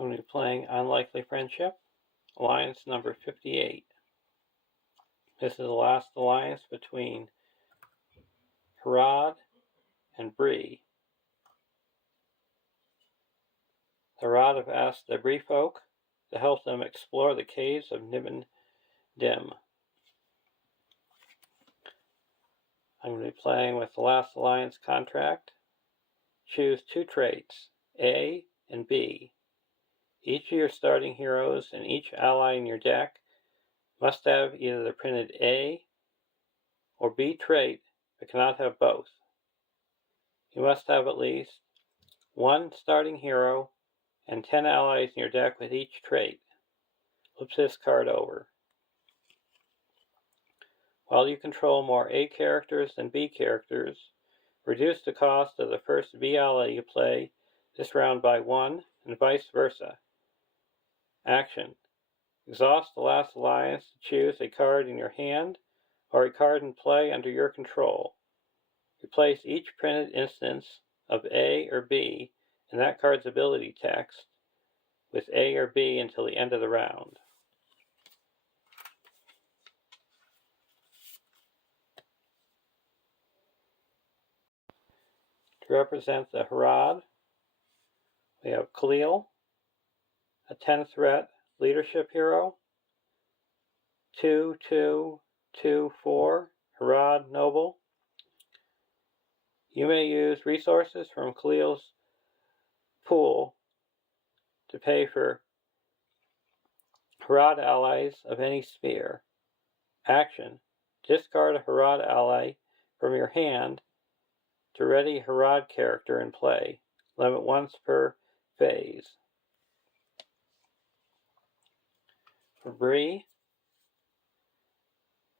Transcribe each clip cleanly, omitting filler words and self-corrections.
I'm going to be playing Unlikely Friendship, Alliance number 58. This is the last alliance between Harad and Bree. Harad have asked the Bree folk to help them explore the caves of Nibin Dum. I'm going to be playing with the last alliance contract. Choose two traits, A and B. Each of your starting heroes and each ally in your deck must have either the printed A or B trait, but cannot have both. You must have at least one starting hero and 10 allies in your deck with each trait. Flip this card over. While you control more A characters than B characters, reduce the cost of the first B ally you play this round by 1, and vice versa. Action. Exhaust the last alliance to choose a card in your hand or a card in play under your control. Replace each printed instance of A or B in that card's ability text with A or B until the end of the round. To represent the Harad, we have Khalil, a 10 threat leadership hero, 2/2/2/4 Harad Noble. You may use resources from Khalil's pool to pay for Harad allies of any sphere. Action. Discard a Harad ally from your hand to ready Harad character in play. Limit once per phase. For Bree,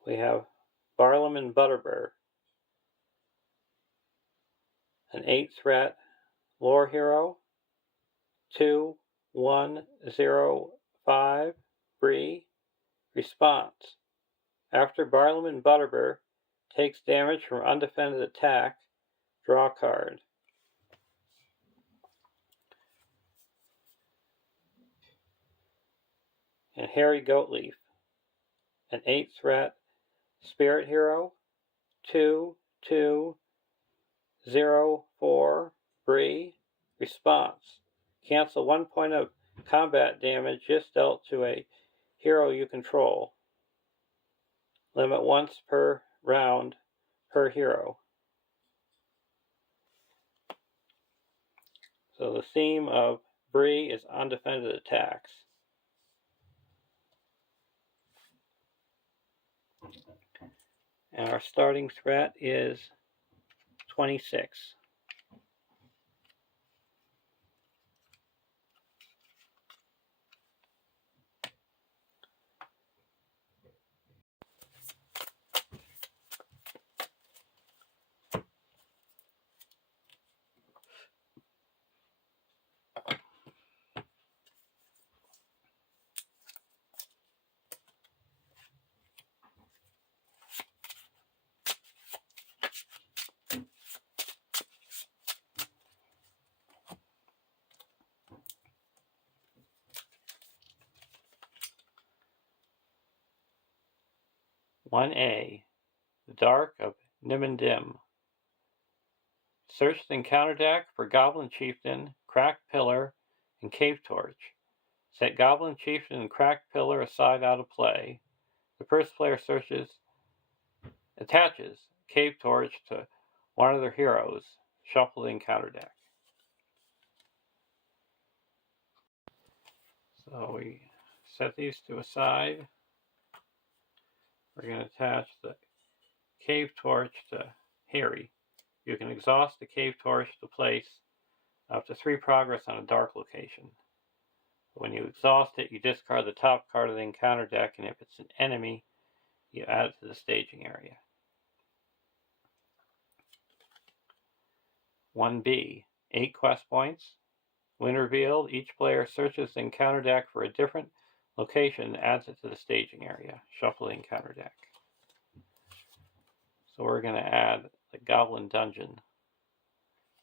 we have Barlam and Butterbur, an 8 threat lore hero, 2/1/0/5 Bree. Response. After Barlam and Butterbur takes damage from undefended attack, draw a card. And Harry Goatleaf, an 8 threat spirit hero, 2/2/0/4 Bree. Response. Cancel 1 point of combat damage just dealt to a hero you control. Limit once per round per hero. So the theme of Bree is undefended attacks. And our starting threat is 26. One A, the Dark of Nibin Dum. Search the encounter deck for Goblin Chieftain, Cracked Pillar, and Cave Torch. Set Goblin Chieftain and Cracked Pillar aside out of play. The first player attaches Cave Torch to one of their heroes. Shuffle the encounter deck. So we set these to a side. We're going to attach the Cave Torch to Harry. You can exhaust the Cave Torch to place up to 3 progress on a dark location. When you exhaust it, you discard the top card of the encounter deck, and if it's an enemy, you add it to the staging area. 1B, 8 quest points. When revealed, each player searches the encounter deck for a different location and adds it to the staging area. Shuffle the encounter deck. So we're going to add the Goblin Dungeon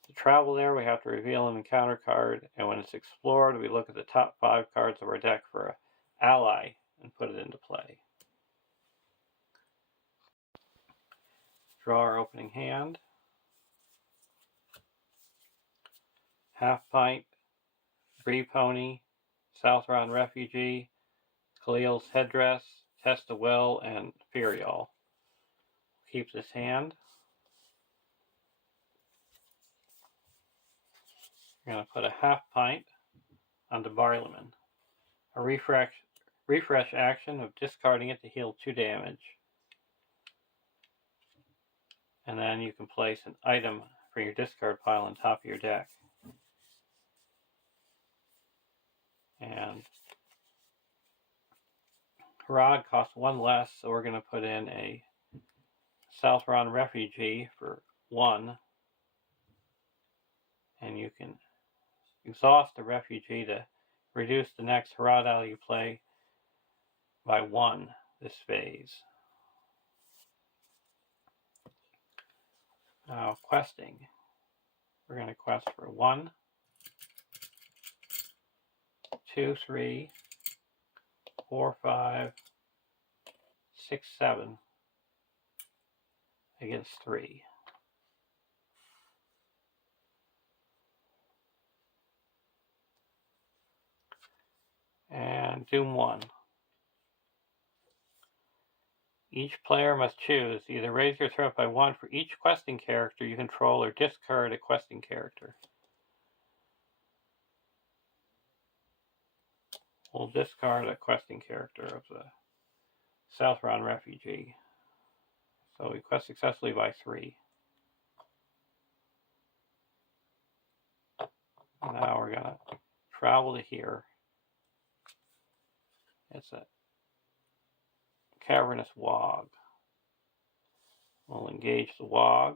To travel there, we have to reveal an encounter card, and when it's explored, we look at the top 5 cards of our deck for an ally and put it into play. Draw our opening hand. Half Pint, Bree Pony, Southron Refugee, Khalil's Headdress, Test of Will, and Ferial. Keep this hand. We're going to put a Half Pint onto Barleyman. A refresh action of discarding it to heal 2 damage. And then you can place an item for your discard pile on top of your deck. And Harad costs 1 less, so we're going to put in a Southron Refugee for 1. And you can exhaust the Refugee to reduce the next Harad ally you play by 1 this phase. Now, questing. We're going to quest for 1, 2, 3, 4, 5, 6, 7 against 3. And Doom 1. Each player must choose either raise your threat by 1 for each questing character you control or discard a questing character. We'll discard a questing character of the Southron Refugee. So we quest successfully by 3. Now we're going to travel to here. It's a Cavernous Wog. We'll engage the Wog.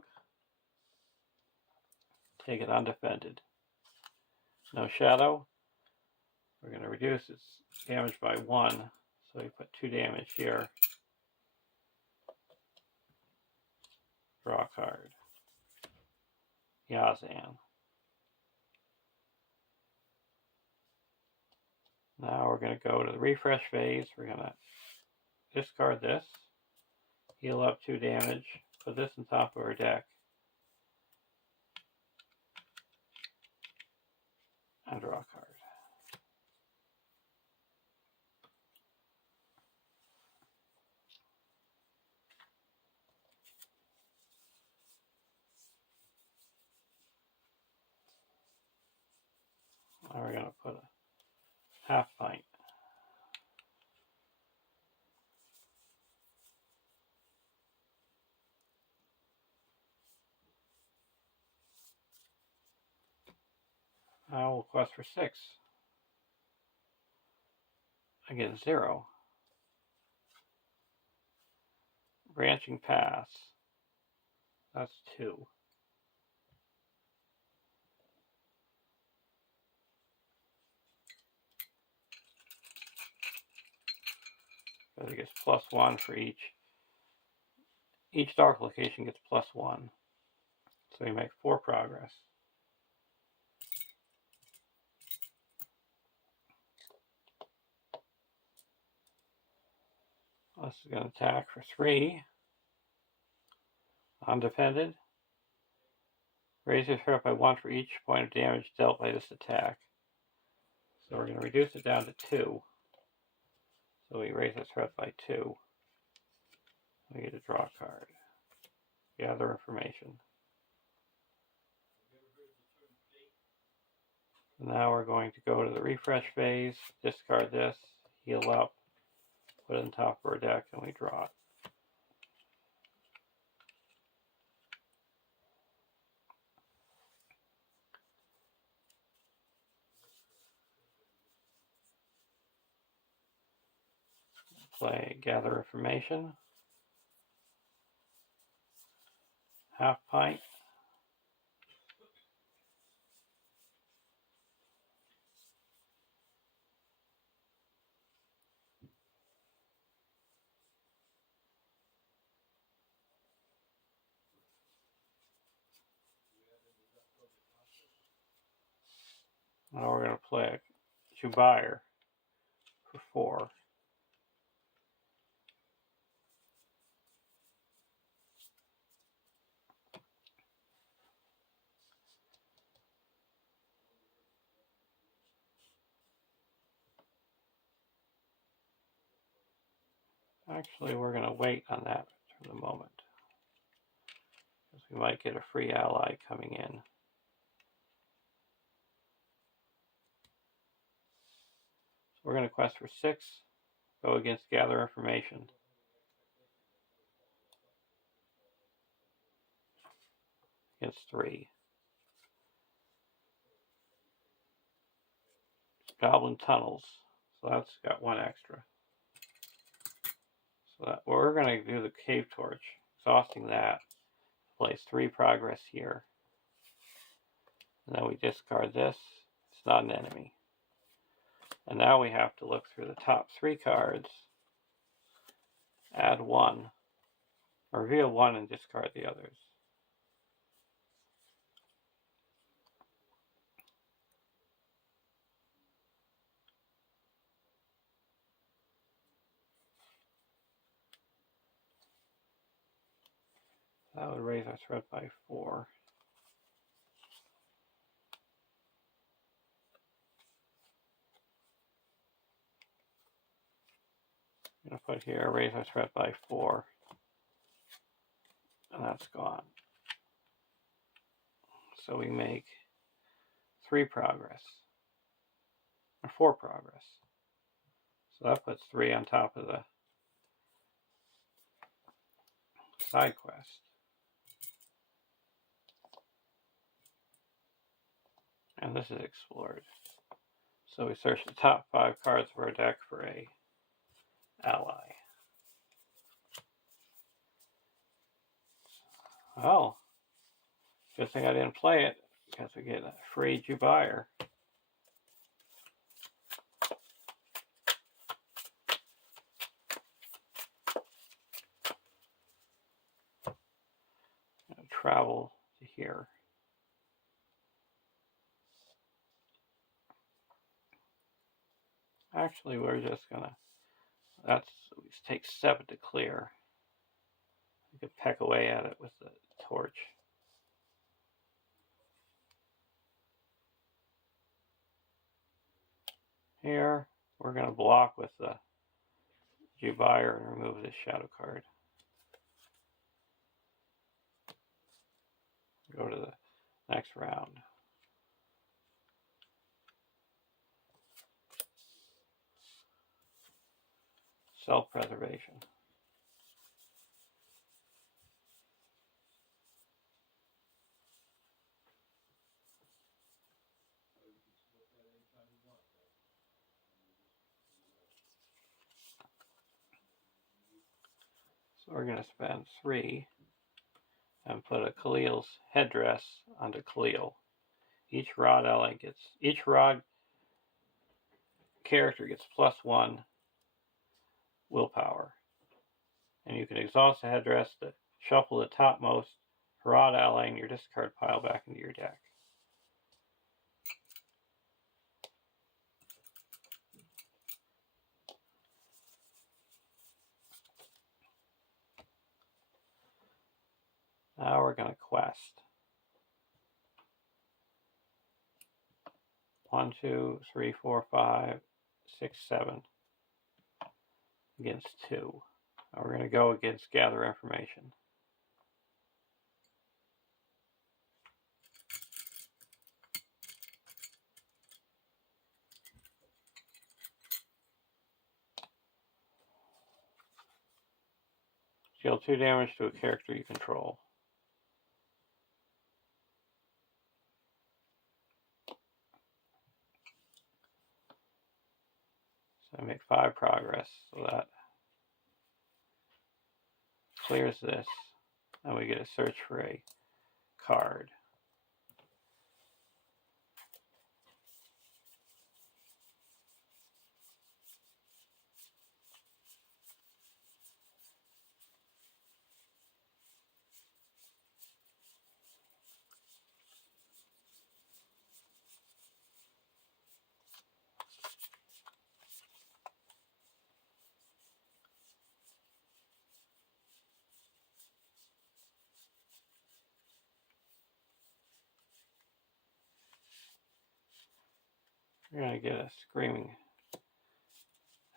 Take it undefended. No shadow. We're going to reduce its damage by 1. So we put 2 damage here. Draw a card. Yazan. Now we're going to go to the refresh phase. We're going to discard this. Heal up 2 damage. Put this on top of our deck. And draw a card. Now we're going to put a Half Pint. Now we'll quest for 6. Against 0. Branching Pass. That's 2. Because it gets +1 for each. Each dark location gets +1. So you make 4 progress. This is going to attack for 3. Undefended. Raise your threat by 1 for each point of damage dealt by this attack. So we're going to reduce it down to 2. So we raise the threat by 2. We get to draw a card. Gather information. Now we're going to go to the refresh phase, discard this, heal up, put it on top of our deck, and we draw it. Play Gather Information. Half Pint. Now we're going to play a Jubair for 4. Actually, we're going to wait on that for the moment, because we might get a free ally coming in. So we're going to quest for 6, go against gather information. Against 3. Goblin tunnels, so that's got 1 extra. So that we're going to do the cave torch, exhausting that. Place 3 progress here. And then we discard this. It's not an enemy. And now we have to look through the top 3 cards, add 1, reveal 1 and discard the others. That would raise our threat by 4. I'm going to put here, raise our threat by 4. And that's gone. So we make 3 progress. Or 4 progress. So that puts 3 on top of the side quest. And this is explored. So we search the top 5 cards of our deck for a ally. Oh, good thing I didn't play it, because we get a free Jubair. Travel to here. Actually, we're just gonna, it takes 7 to clear. We could peck away at it with the torch. Here, we're gonna block with the Jubair and remove this shadow card. Go to the next round. Self-preservation. So we're going to spend 3 and put a Khalil's headdress onto Khalil. Each Rod ally gets, each Rod character gets +1 willpower. And you can exhaust the headdress to shuffle the topmost Harad ally in your discard pile back into your deck. Now we're going to quest. 1, 2, 3, 4, 5, 6, 7 against 2. Now we're going to go against gather information. Deal 2 damage to a character you control. So I make 5 progress, so that clears this, and we get a search for a card. We're going to get a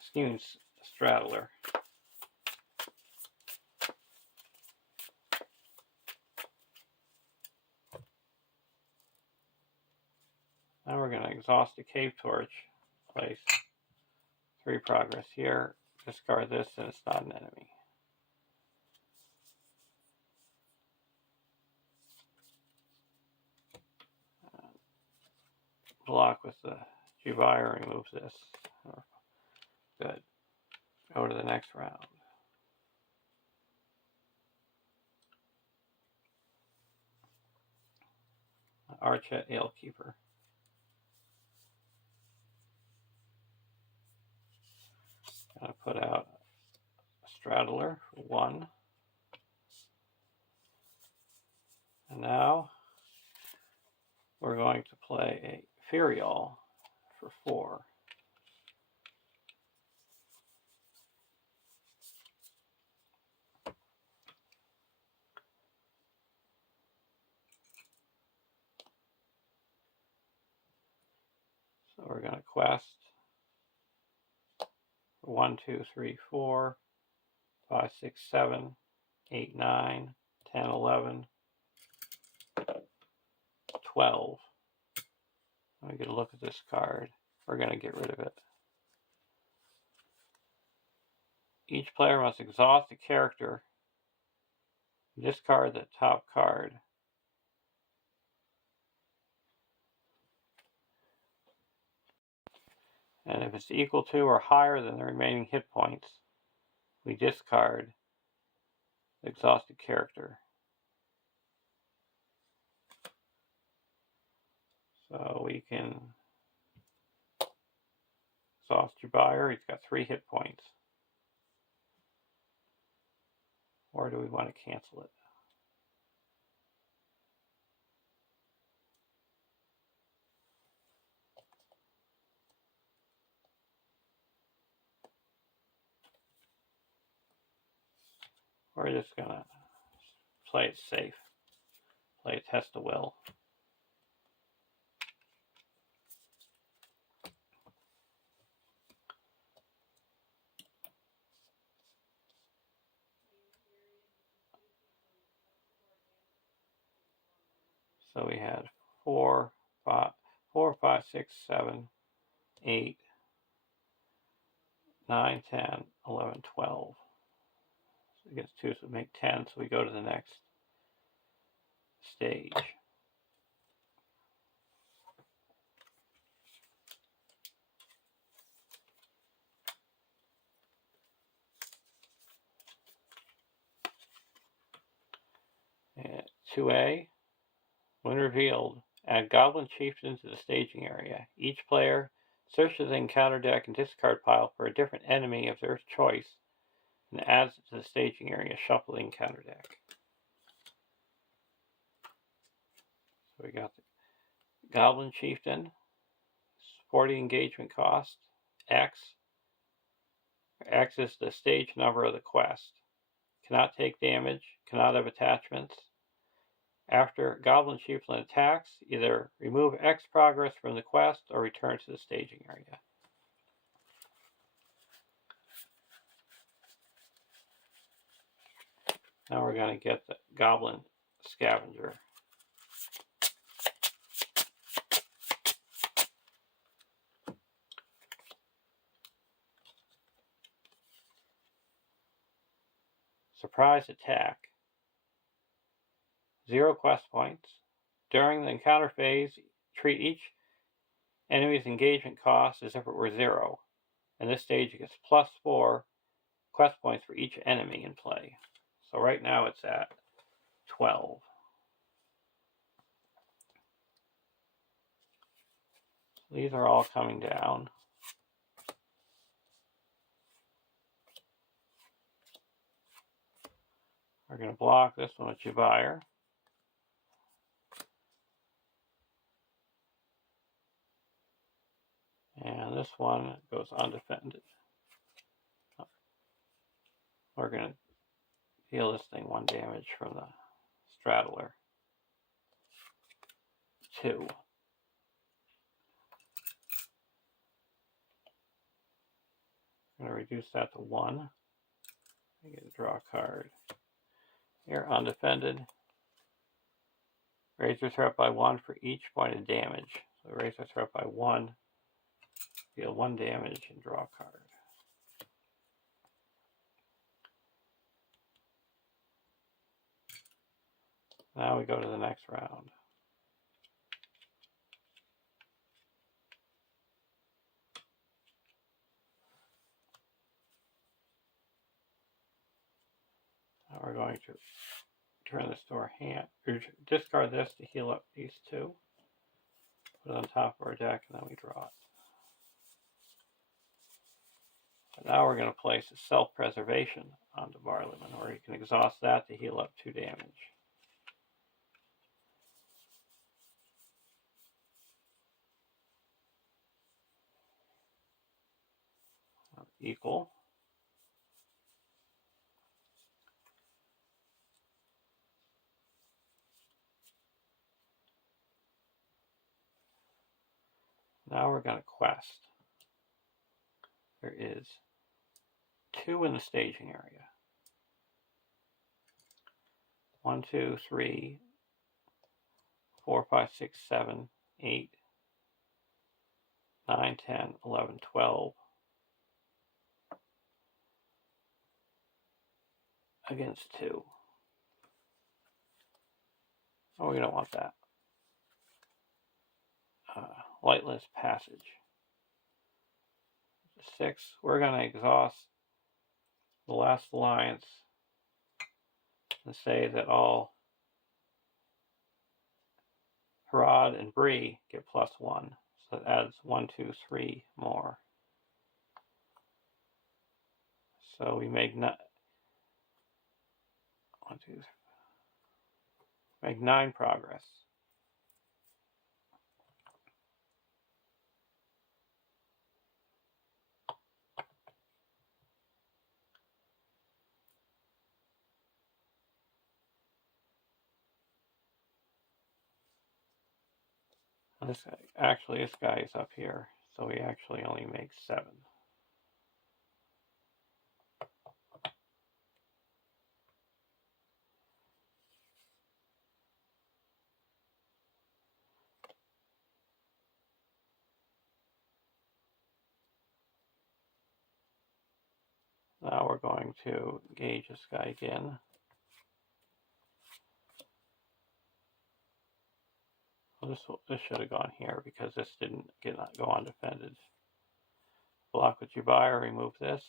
scheming straddler. Now we're going to exhaust the cave torch. Place 3 progress here. Discard this and it's not an enemy. Block with the Jubire, removes this. Good. Go to the next round. Archet Alekeeper. Gonna put out a Straddler for 1. And now we're going to play a Ferial for 4. So we're going to quest 1, 2, 3, 4, 5, 6, 7, 8, 9, 10, 11, 12. Let me get a look at this card. We're going to get rid of it. Each player must exhaust a character. Discard the top card. And if it's equal to or higher than the remaining hit points, we discard the exhausted character. So we can exhaust your buyer. He's got 3 hit points. Or do we want to cancel it? We're just going to play it safe. Play a test of will. So we had 4, 5, 6, 7, 8, 9, 10, 11, 12. So it gets 2, so we make 10. So we go to the next stage. And 2A, when revealed, add Goblin Chieftain to the staging area. Each player searches the encounter deck and discard pile for a different enemy of their choice and adds it to the staging area. Shuffle the encounter deck. So we got the Goblin Chieftain, supporting engagement cost, X. X is the stage number of the quest. Cannot take damage, cannot have attachments. After Goblin Chieftain attacks, either remove X progress from the quest or return to the staging area. Now we're going to get the Goblin Scavenger. Surprise attack. 0 quest points. During the encounter phase, treat each enemy's engagement cost as if it were 0. In this stage, it gets +4 quest points for each enemy in play. So right now it's at 12. These are all coming down. We're going to block this one with Jubire. And this one goes undefended. We're going to deal this thing 1 damage from the Straddler. 2. I'm going to reduce that to 1. I get to draw a card. Here, undefended. Raise your threat by 1 for each point of damage. So raise your threat by 1, deal 1 damage, and draw a card. Now we go to the next round. Now we're going to turn this to our hand, or discard this to heal up these 2. Put it on top of our deck, and then we draw it. And now we're going to place a self-preservation onto Barleyman, or you can exhaust that to heal up 2 damage. Equal. Now we're going to quest. There is 2 in the staging area. 1, 2, 3, 4, 5, 6, 7, 8, 9, 10, 11, 12. Against 2. Oh, we don't want that. Lightless passage. 6. We're going to exhaust the last alliance and say that all Harad and Bree get +1. So that adds 1, 2, 3 more. So we make 9 progress. This guy is up here, so we actually only make 7. Now we're going to engage this guy again. Well, this should have gone here because this didn't go undefended. Block with your buyer, remove this.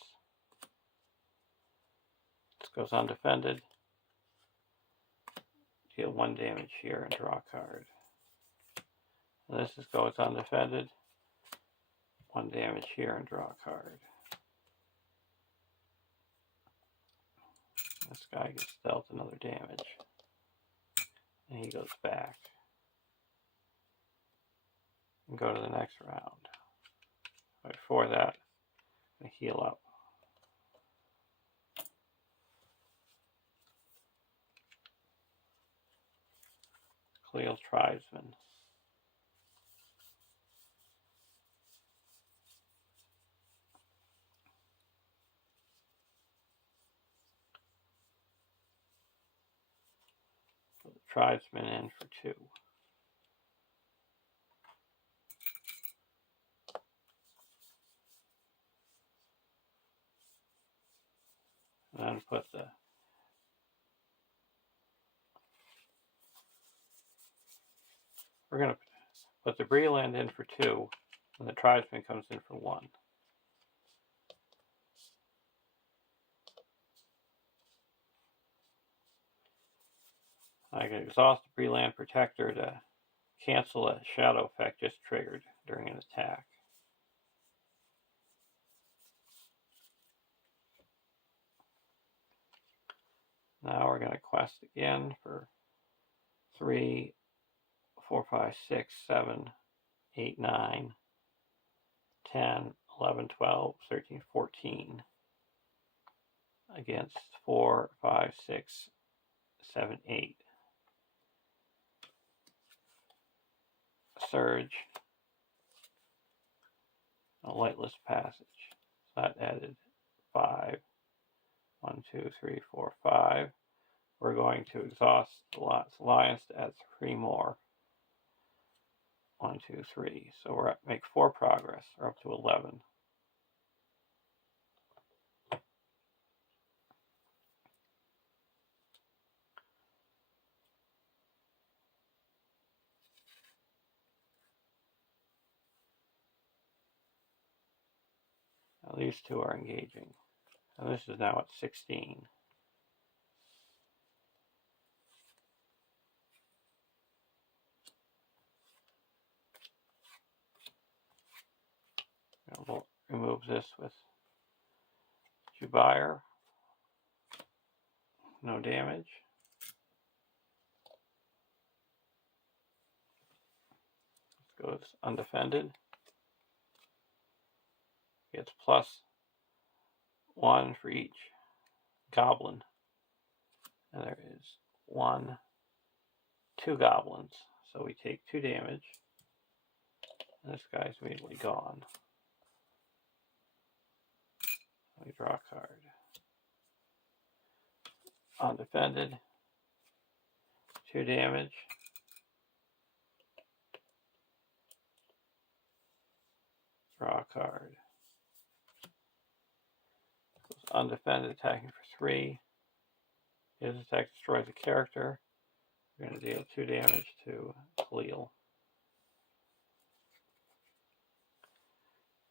This goes undefended. Deal 1 damage here and draw a card. And this goes undefended. 1 damage here and draw a card. This guy gets dealt another damage. And he goes back. And go to the next round. Before that, I heal up. Cleo Tribesman. Put the Tribesman in for 2. And then we're going to put the Bree land in for 2, and the Tribesman comes in for 1. I can exhaust the Bree land protector to cancel a shadow effect just triggered during an attack. Now we're going to quest again for 3, 4, 5, 6, 7, 8, 9, 10, 11, 12, 13, 14. Against 4, 5, 6, 7, 8. Surge. A lightless passage. So that added 5. 1, 2, 3, 4, 5. We're going to exhaust the last alliance to add 3 more. 1, 2, 3. So we're at make 4 progress. We're up to 11. Now these two are engaging. And this is now at 16. And we'll remove this with Jubair. No damage. This goes undefended. Gets +1 for each goblin. And there is 2 goblins. So we take 2 damage. And this guy's immediately gone. We draw a card. Undefended. 2 damage. Draw a card. Goes undefended, attacking for 3. His attack destroys a character. We're going to deal 2 damage to Khalil.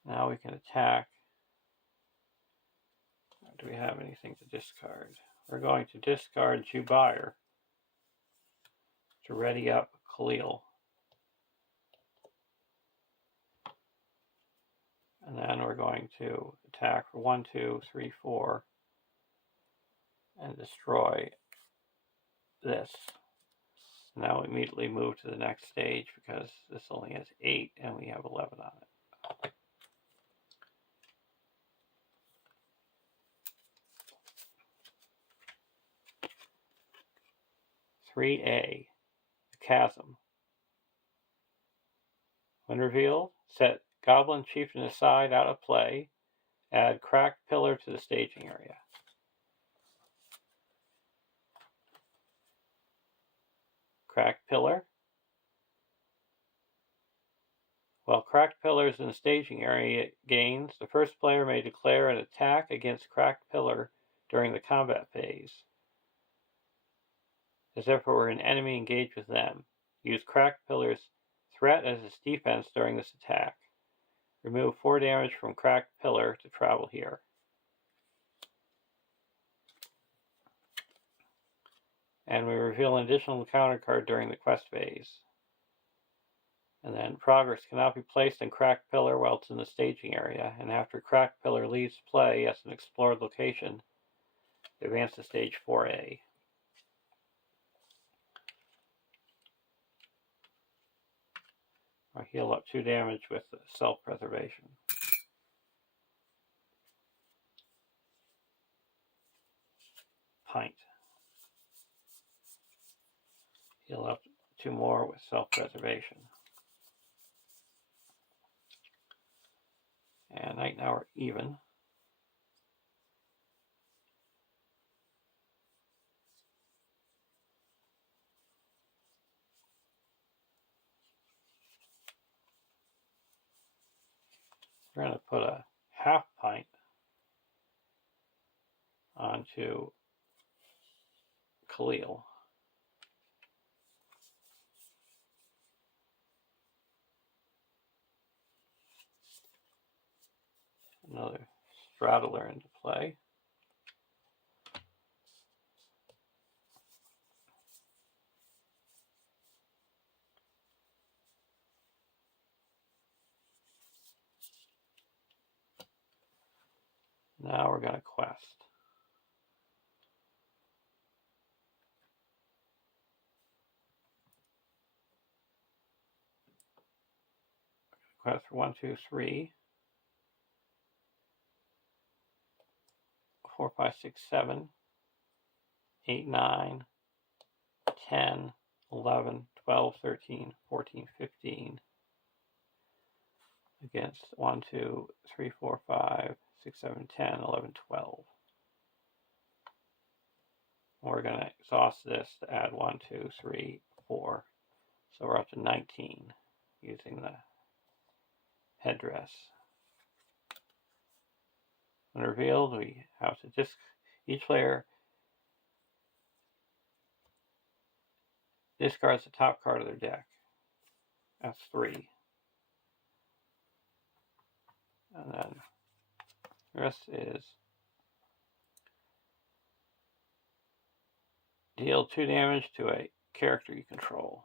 Now we can attack. Do we have anything to discard? We're going to discard Jubair to ready up Khalil. And then we're going to attack for 1, 2, 3, 4 and destroy this. Now we immediately move to the next stage because this only has 8 and we have 11 on it. "3A, Chasm. When revealed, set Goblin Chieftain aside out of play. Add Cracked Pillar to the staging area. Cracked Pillar. While Cracked Pillar is in the staging area gains, the first player may declare an attack against Cracked Pillar during the combat phase, as if it were an enemy engaged with them. Use Cracked Pillar's threat as its defense during this attack. Remove 4 damage from Cracked Pillar to travel here. And we reveal an additional encounter card during the quest phase. And then progress cannot be placed in Cracked Pillar while it's in the staging area, and after Cracked Pillar leaves play as an explored location, advance to stage 4A. Or heal up 2 damage with self-preservation. Pint. Heal up 2 more with self-preservation. And right now we're even. We're going to put a half pint onto Khalil. Another straddler into play. Now we're going to quest. Quest for 1, 2, 3, 4, 5, 6, 7, 8, 9, 10, 11, 12, 13, 14, 15. Against 1, 2, 3, 4, 5, 6, 7, 10, 11, 12. We're going to exhaust this to add 1, 2, 3, 4. So we're up to 19 using the headdress. When revealed, we have to each player discards the top card of their deck. That's 3. And then the rest is deal 2 damage to a character you control.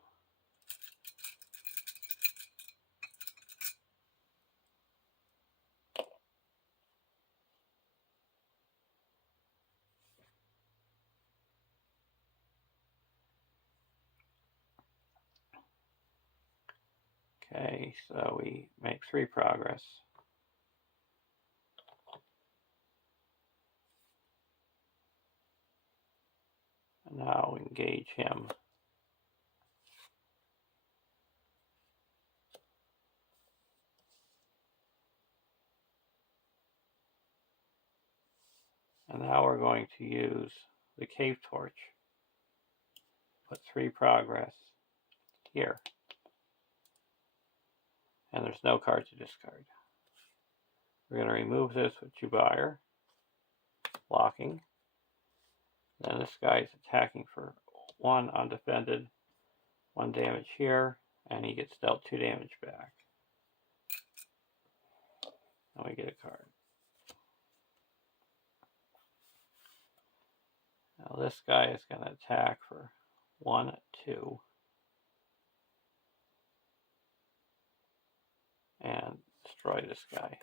Okay, so we make 3 progress. And now engage him. And now we're going to use the cave torch. Put 3 progress here. And there's no card to discard. We're going to remove this with Jubier, blocking. Then this guy is attacking for 1 undefended, 1 damage here, and he gets dealt 2 damage back. And we get a card. Now this guy is going to attack for 1, 2. And destroy this guy.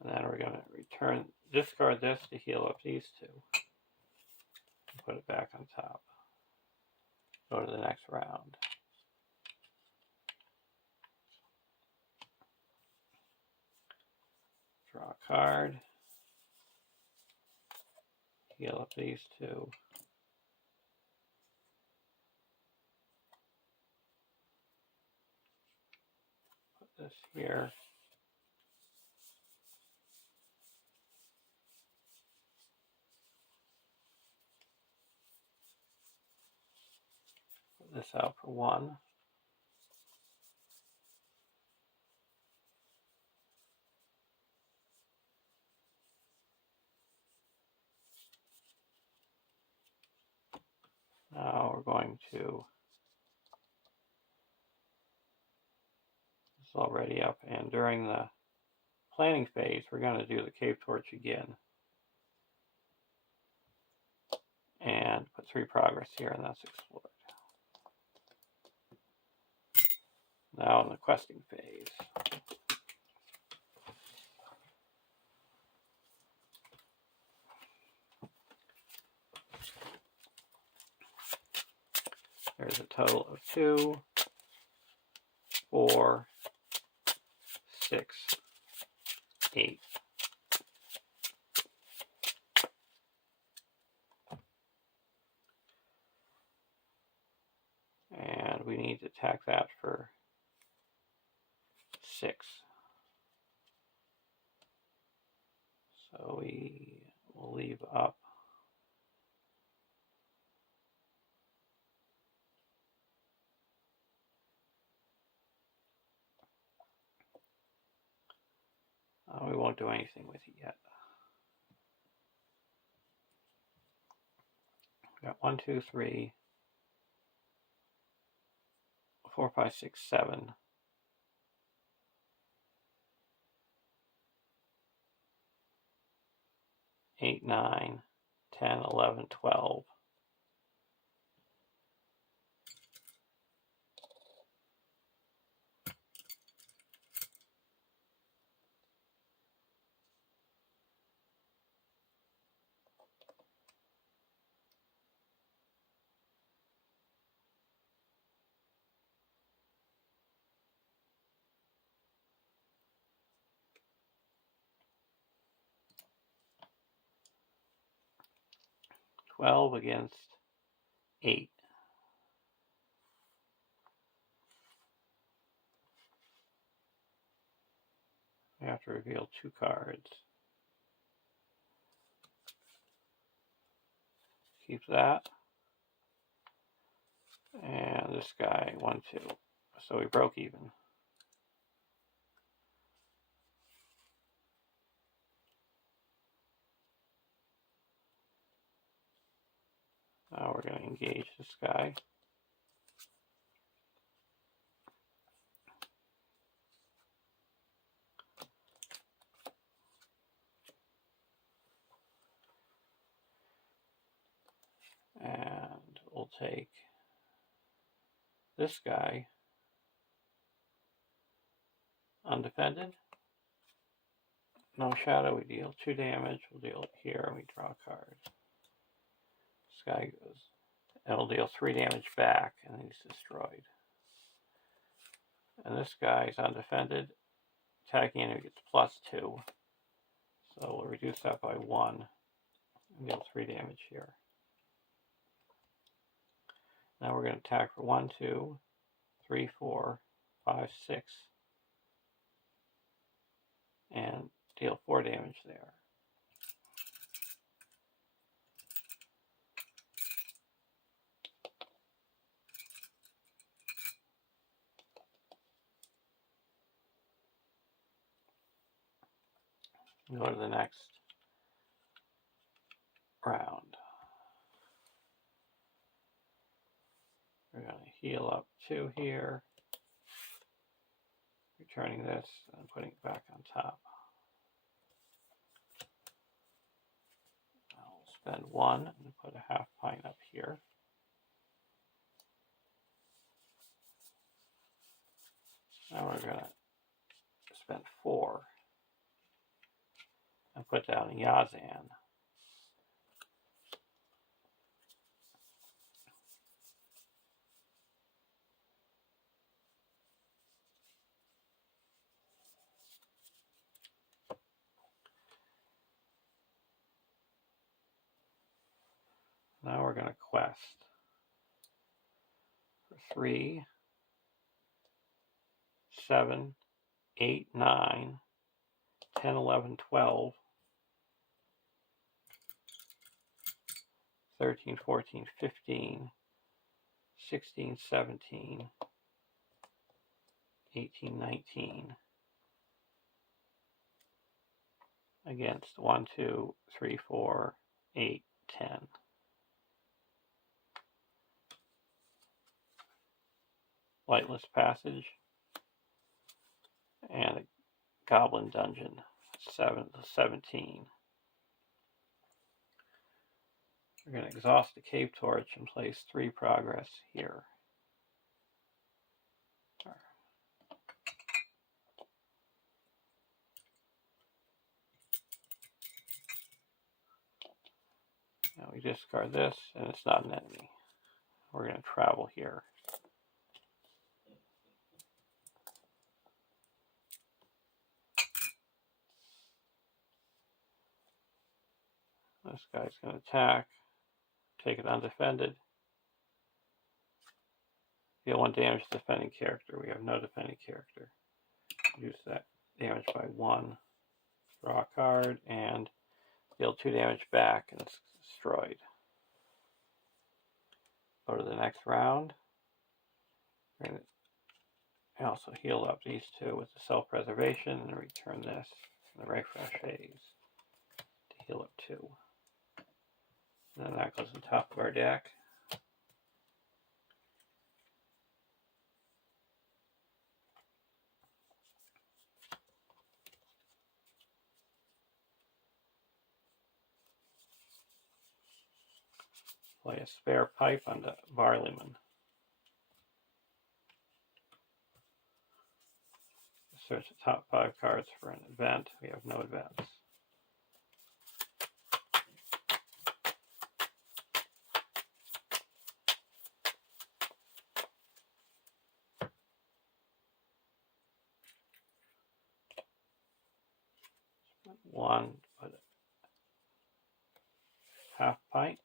And then we're going to discard this to heal up these 2. And put it back on top. Go to the next round. Draw a card. Heal up these 2. Put this here. Put this out for 1. Now we're going to, it's already up, and during the planning phase, we're going to do the cave torch again. And put 3 progress here, and that's explored. Now in the questing phase. There's a total of 2, 4, 6, 8. And we need to attack that for 6. So we will leave up we won't do anything with it yet. We got 1, 2, 3, 4, 5, 6, 7. 8, 9, 10, 11, 12. Against 8. we have to reveal 2 cards. Keep that. And this guy, 1, 2. So we broke even. Now we're going to engage this guy. And we'll take this guy, undefended. No shadow, we deal 2 damage. We'll deal it here, and we draw a card. This guy goes, and we'll deal 3 damage back, and then he's destroyed. And this guy is undefended. Attacking enemy gets +2. So we'll reduce that by 1 and deal 3 damage here. Now we're going to attack for 1, 2, 3, 4, 5, 6, and deal 4 damage there. Go to the next round. We're going to heal up 2 here, returning this and putting it back on top. I'll spend 1 and put a half pint up here. Now we're going to spend 4 and put down Yazan. Now we're going to quest for 3, 7, 8, 9, 10, 11, 12, 13, 14, 15, 16, 17, 18, 19 against 1, 2, 3, 4, 8, 10. Lightless Passage and a Goblin Dungeon, 7 to 17. We're going to exhaust the Cave Torch and place 3 progress here. Now we discard this, and it's not an enemy. We're going to travel here. This guy's going to attack, take it undefended. Deal 1 damage to defending character. We have no defending character. Use that damage by 1. Draw a card and deal 2 damage back, and it's destroyed. Go to the next round. We're going to also heal up these 2 with the self-preservation and return this in the refresh phase to heal up 2. And then that goes on top of our deck. Play a spare pipe on the Barleyman. Search the top 5 cards for an event. We have no events. One, put a half pint.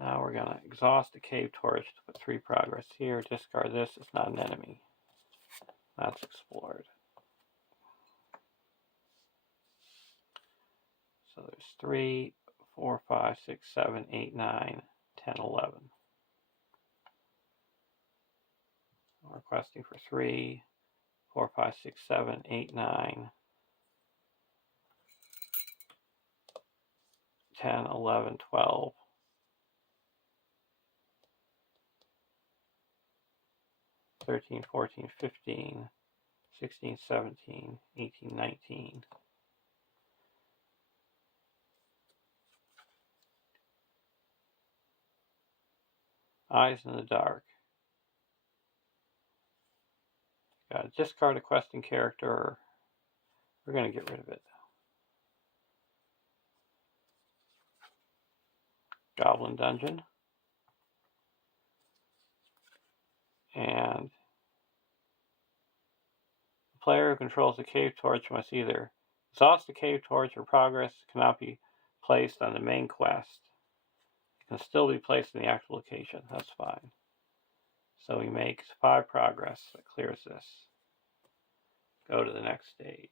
Now we're going to exhaust the cave torch to put 3 progress here. Discard this, it's not an enemy. That's explored. So there's 3, 4, 5, 6, 7, 8, 9, 10, 11. I'm requesting for 3, 4, 5, 6, 7, 8, 9, 10, 11, 12. 13, 14, 15, 16, 17, 18, 19. Eyes in the dark. Got to discard a questing character. We're going to get rid of it. Goblin Dungeon. And the player who controls the cave torch must either exhaust the cave torch or progress cannot be placed on the main quest. It can still be placed in the actual location. That's fine. So we make 5 progress. That clears this. Go to the next stage.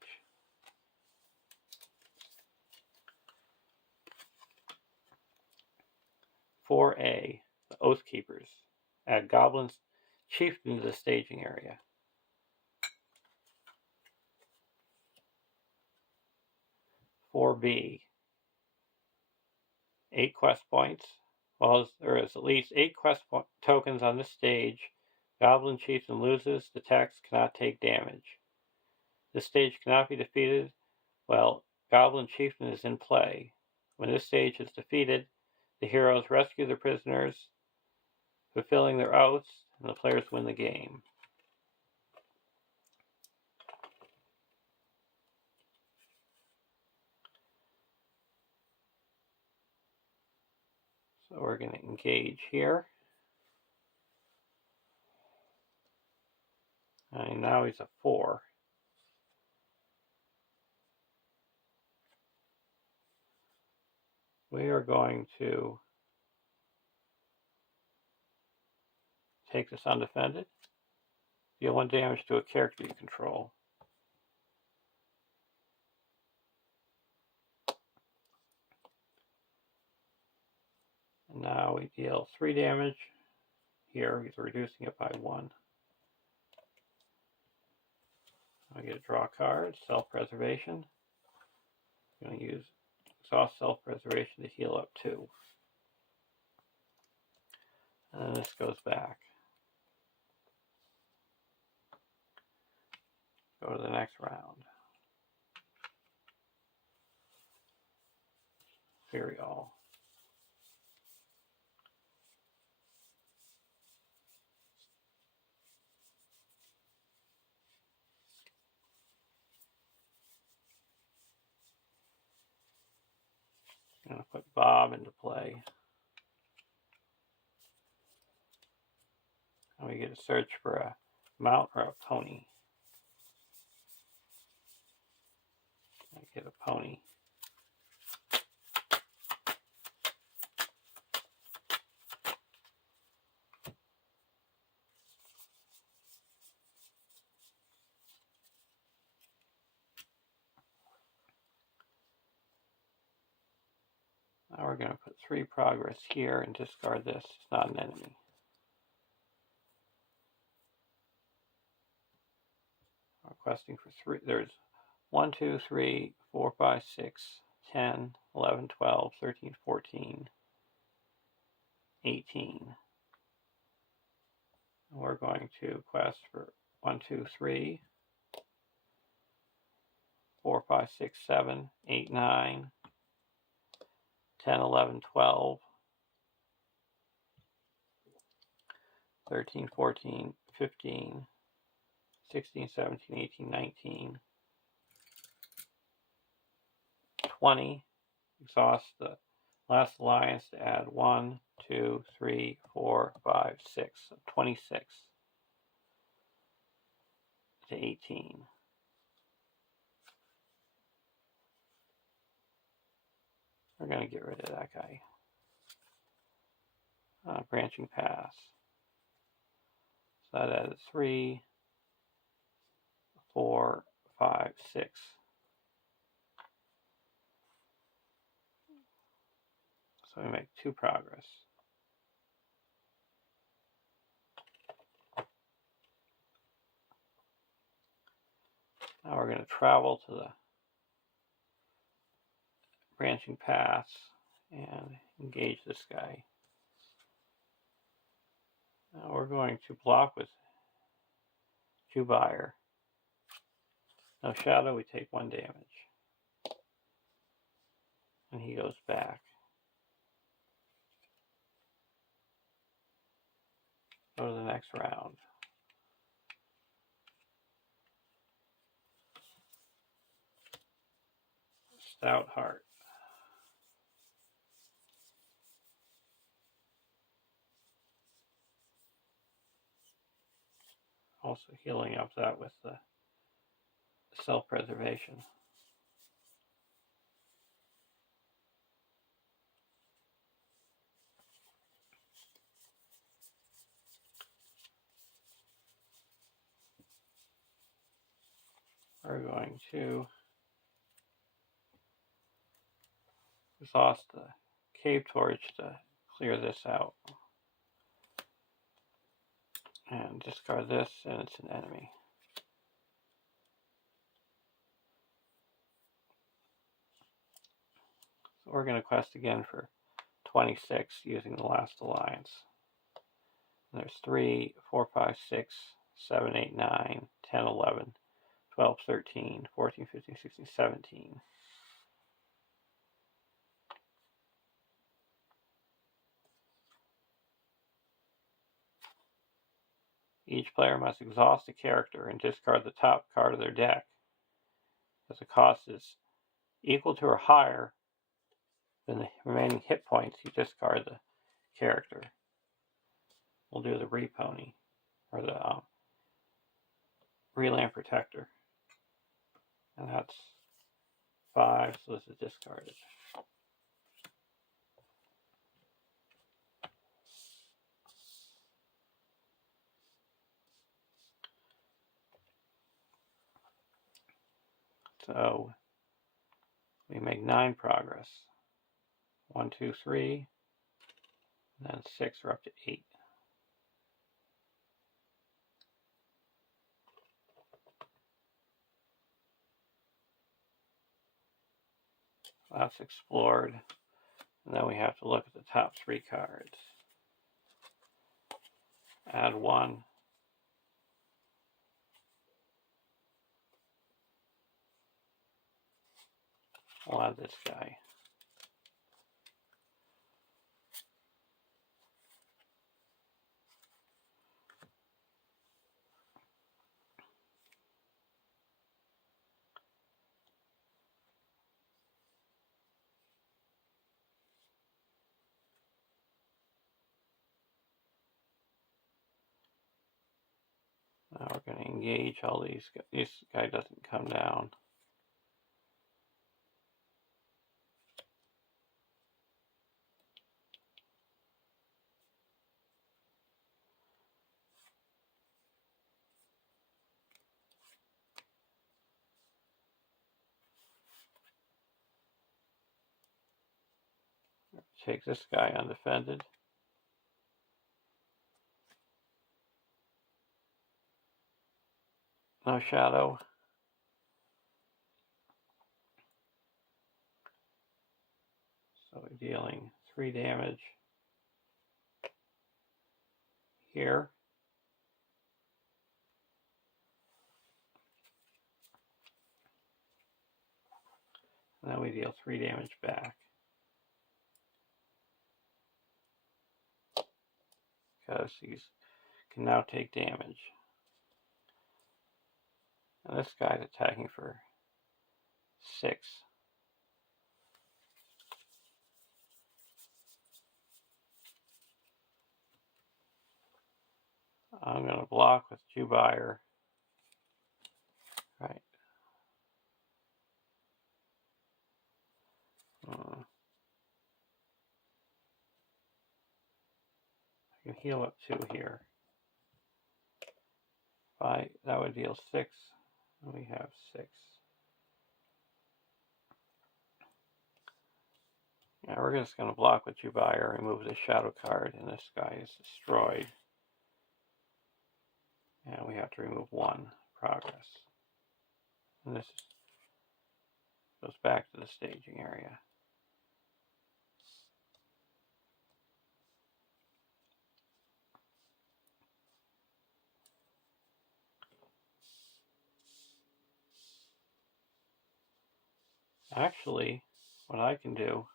4A, the Oath Keepers. Add Goblins Chieftain to the staging area. 4B, 8 quest points. While there is at least 8 quest tokens on this stage, Goblin Chieftain loses, the text cannot take damage. This stage cannot be defeated while Goblin Chieftain is in play. When this stage is defeated, the heroes rescue their prisoners, fulfilling their oaths, and the players win the game. So we're going to engage here. And now he's a 4. We are going to take this undefended. Deal 1 damage to a character you control. And now we deal 3 damage. Here he's reducing it by 1. I get a draw card, self-preservation. I'm going to use exhaust self-preservation to heal up 2. And then this goes back. Go to the next round. Fury all. I'm going to put Bob into play. And we get to search for a mount or a pony. I get a pony. Now we're going to put 3 progress here and discard this. It's not an enemy. Requesting for 3. There's 1, 2, 3, 4, 5, 6, 10, 11, 12, 13, 14, 18. And we're going to quest for 1, 2, 3, 4, 5, 6, 7, 8, 9, 10, 11, 12, 13, 14, 15, 16, 17, 18, 19, 20. Exhaust the last alliance to add 1, 2, 3, 4, 5, 6. So 26 to 18. We're going to get rid of that guy. branching pass. So that added 3, 4, 5, 6. So we make 2 progress. Now we're going to travel to the branching paths and engage this guy. Now we're going to block with Jubier. No shadow, we take 1 damage. And he goes back. Go to the next round. Stout Heart. Also healing up that with the self-preservation. We're going to exhaust the cave torch to clear this out. And discard this, and it's an enemy. So we're going to quest again for 26 using the last alliance. And there's 3, 4, 5, 6, 7, 8, 9, 10, 11, 12, 13, 14, 15, 16, 17. Each player must exhaust a character and discard the top card of their deck. If the cost is equal to or higher than the remaining hit points, you discard the character. We'll do the Repony, or the Reland Protector. And that's 5, so this is discarded. So we make 9 progress. 1, 2, 3, and then 6, we're up to 8. That's explored. And then we have to look at the top 3 cards. Add 1. We'll add this guy. Now we're going to engage all these guys. This guy doesn't come down. Take this guy undefended. No shadow. So we're dealing 3 damage here. And then we deal 3 damage back. Because he can now take damage. And this guy's attacking for 6. I'm going to block with Jubier. Right. can heal up 2 here. That would deal 6. And we have 6. Yeah, we're just going to block with Jubire, remove the shadow card, and this guy is destroyed. And we have to remove 1 progress. And this goes back to the staging area. Actually, what I can do,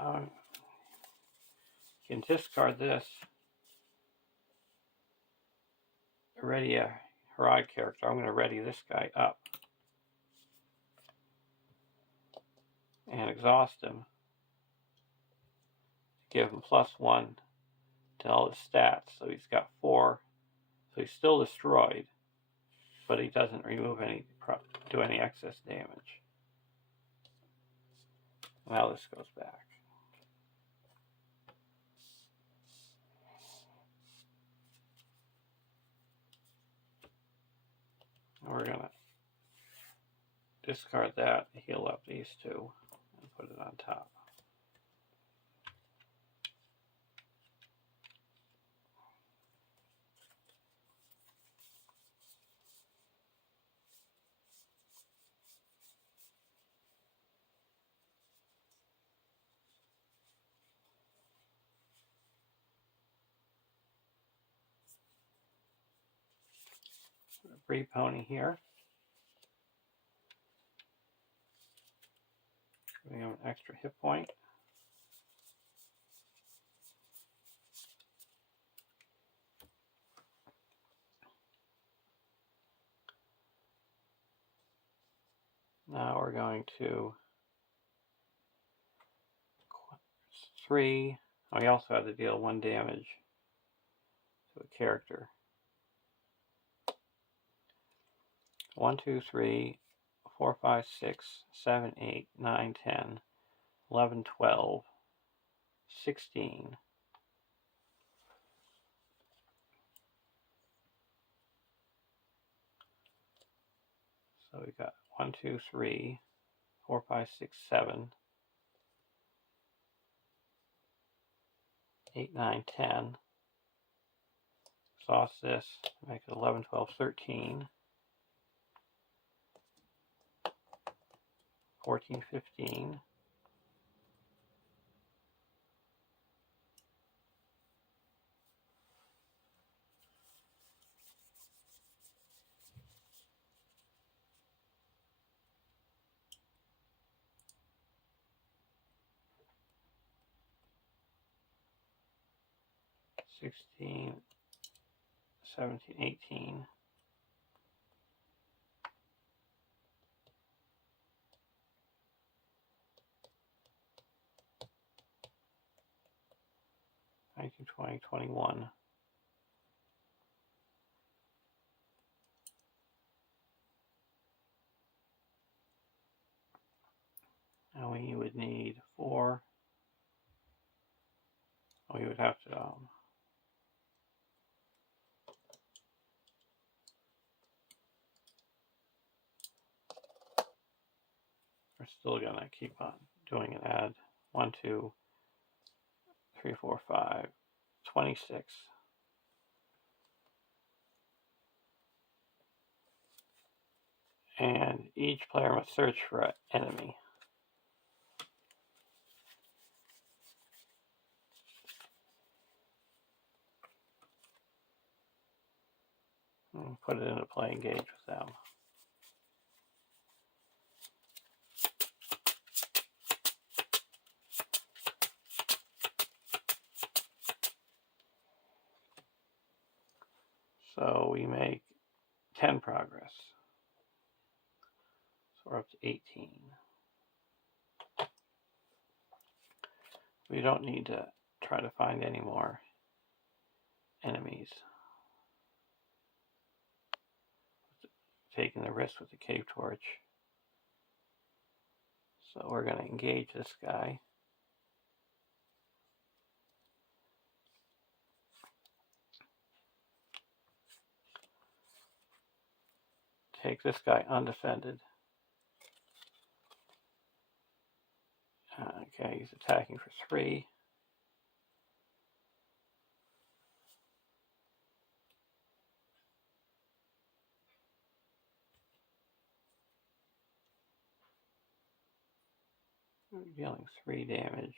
you can discard this, ready a Harad character. I'm going to ready this guy up and exhaust him. Give him +1 to all his stats, so he's got 4. So he's still destroyed, but he doesn't remove do any excess damage. Now this goes back. We're going to discard that, heal up these 2, and put it on top. Bree Pony here. We have an extra hit point. Now we're going to 3. We also have to deal 1 damage to a character. 1, 2, 3, 4, 5, 6, 7, 8, 9, 10, 11, 12, 16. So we got 1, 2, 3, 4, 5, 6, 7, 8, 9, 10. Exhaust this, make it 11, 12, 13, 14, 15. 16, 17, 18. 19, 20, 21. And we would need 4. We would have to we're still going to keep on doing an add. 1, 2, 3, 4, 5, 26. And each player must search for an enemy. And put it into play, engage with them. So we make 10 progress. So we're up to 18. We don't need to try to find any more enemies. Taking the risk with the cave torch. So we're going to engage this guy. take this guy undefended. Okay, he's attacking for 3. Dealing 3 damage.